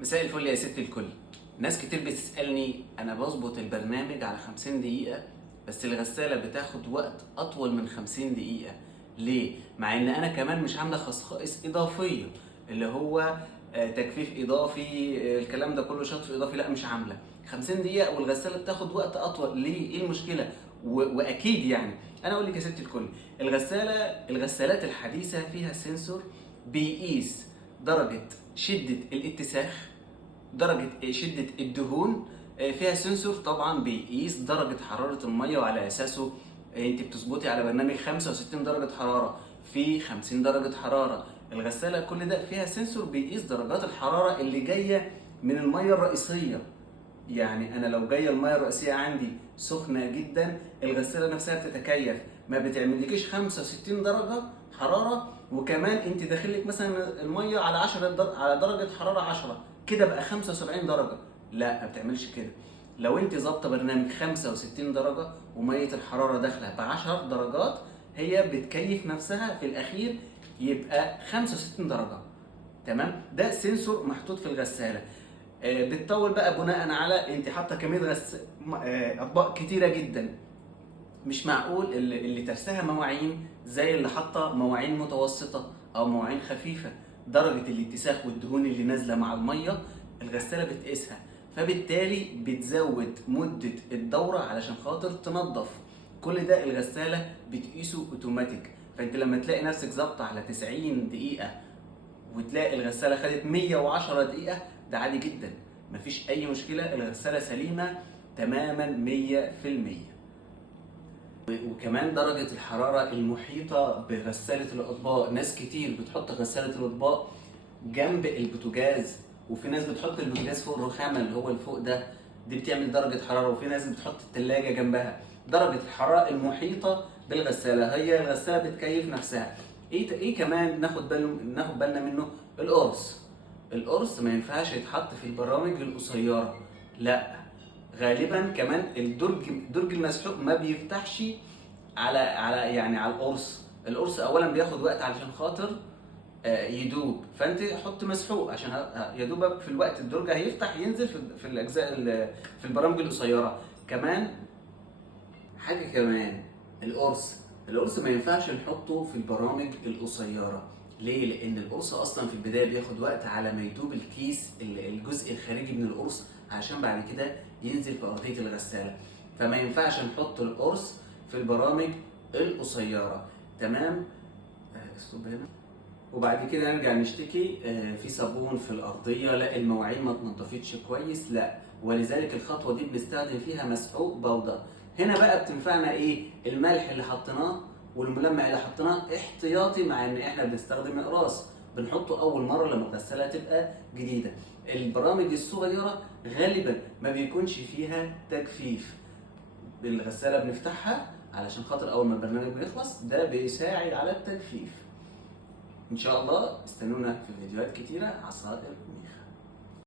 مساء الفل يا ست الكل. ناس كتير بتسألني أنا بظبط البرنامج على 50 دقيقة، بس الغسالة بتاخد وقت أطول من 50 دقيقة. ليه؟ مع إن أنا كمان مش عاملة خصائص إضافية اللي هو تجفيف إضافي، الكلام ده كله شطف إضافي، لا مش عاملة 50 دقيقة والغسالة بتاخد وقت أطول. ليه؟ إيه المشكلة؟ وأكيد يعني أنا أقول لك يا ست الكل، الغسالات الحديثة فيها سنسور بيقيس درجة شدة الاتساخ، درجة شدة الدهون، فيها سنسور طبعا بيقيس درجة حرارة المية، وعلى أساسه انت بتظبطي على برنامج 65 درجة حرارة في 50 درجة حرارة. الغسالة كل ده فيها سنسور بيقيس درجات الحرارة اللي جاية من المية الرئيسية. يعني انا لو جايه الميه الرئيسيه عندي سخنه جدا، الغساله نفسها بتتكيف، ما بتعملكيش 65 درجه حراره وكمان انت داخلك مثلا الميه على 10 على درجه حراره 10 كده بقى 75 درجه. لا، ما بتعملش كده. لو انت ظابطه برنامج 65 درجه وميه الحراره داخله ب 10 درجات، هي بتكيف نفسها في الاخير يبقى 65 درجه. تمام، ده سنسور محطوط في الغساله. بتطول بقى بناء على انت حاطه كميه اطباق كتيره جدا. مش معقول اللي ترسها مواعين زي اللي حاطه مواعين متوسطه او مواعين خفيفه، درجه الاتساخ والدهون اللي نازله مع الميه الغساله بتقيسها، فبالتالي بتزود مده الدوره علشان خاطر تنظف. كل ده الغساله بتقيسه اوتوماتيك. فانت لما تلاقي نفسك ظابطه على 90 دقيقه وتلاقي الغساله خدت 110 دقيقه، ده عادي جدا، مفيش اي مشكله، الغساله سليمه تماما 100%. وكمان درجه الحراره المحيطه بغساله الاطباق، ناس كتير بتحط غساله الاطباق جنب البوتاجاز، وفي ناس بتحط البوتاجاز فوق الرخامه اللي هو الفوق ده، دي بتعمل درجه حراره، وفي ناس بتحط الثلاجه جنبها. درجه الحراره المحيطه بالغساله هي الغساله بتكيف نفسها. ايه كمان ناخد بالنا منه؟ القرص ما ينفعش يتحط في البرامج القصيره، لا. غالبا كمان الدرج المسحوق ما بيفتحش على القرص اولا بياخد وقت علشان خاطر يدوب، فانت حط مسحوق عشان يا دوبك في الوقت الدرج هيفتح ينزل في الاجزاء في البرامج القصيره. كمان حاجه كمان، القرص ما ينفعش نحطه في البرامج القصيره. ليه؟ لان القرص اصلا في البدايه بياخد وقت على ما يدوب الكيس، الجزء الخارجي من القرص، عشان بعد كده ينزل في ارضيه الغساله. فما ينفعش نحط القرص في البرامج القصيره. تمام. استوب هنا. وبعد كده نرجع نشتكي في صابون في الارضيه، لا المواعين ما اتنضفتش كويس، لا، ولذلك الخطوه دي بنستخدم فيها مسحوق بودر. هنا بقى بتنفعنا ايه؟ الملح اللي حطيناه والملمع اللي حطيناه احتياطي، مع ان احنا بنستخدم اقراص بنحطه اول مره لما الغساله تبقى جديده. البرامج الصغيره غالبا ما بيكونش فيها تجفيف، بالغساله بنفتحها علشان خاطر اول ما البرنامج بيخلص ده بيساعد على التجفيف. ان شاء الله استنونا في فيديوهات كتيره عصائر منيخ.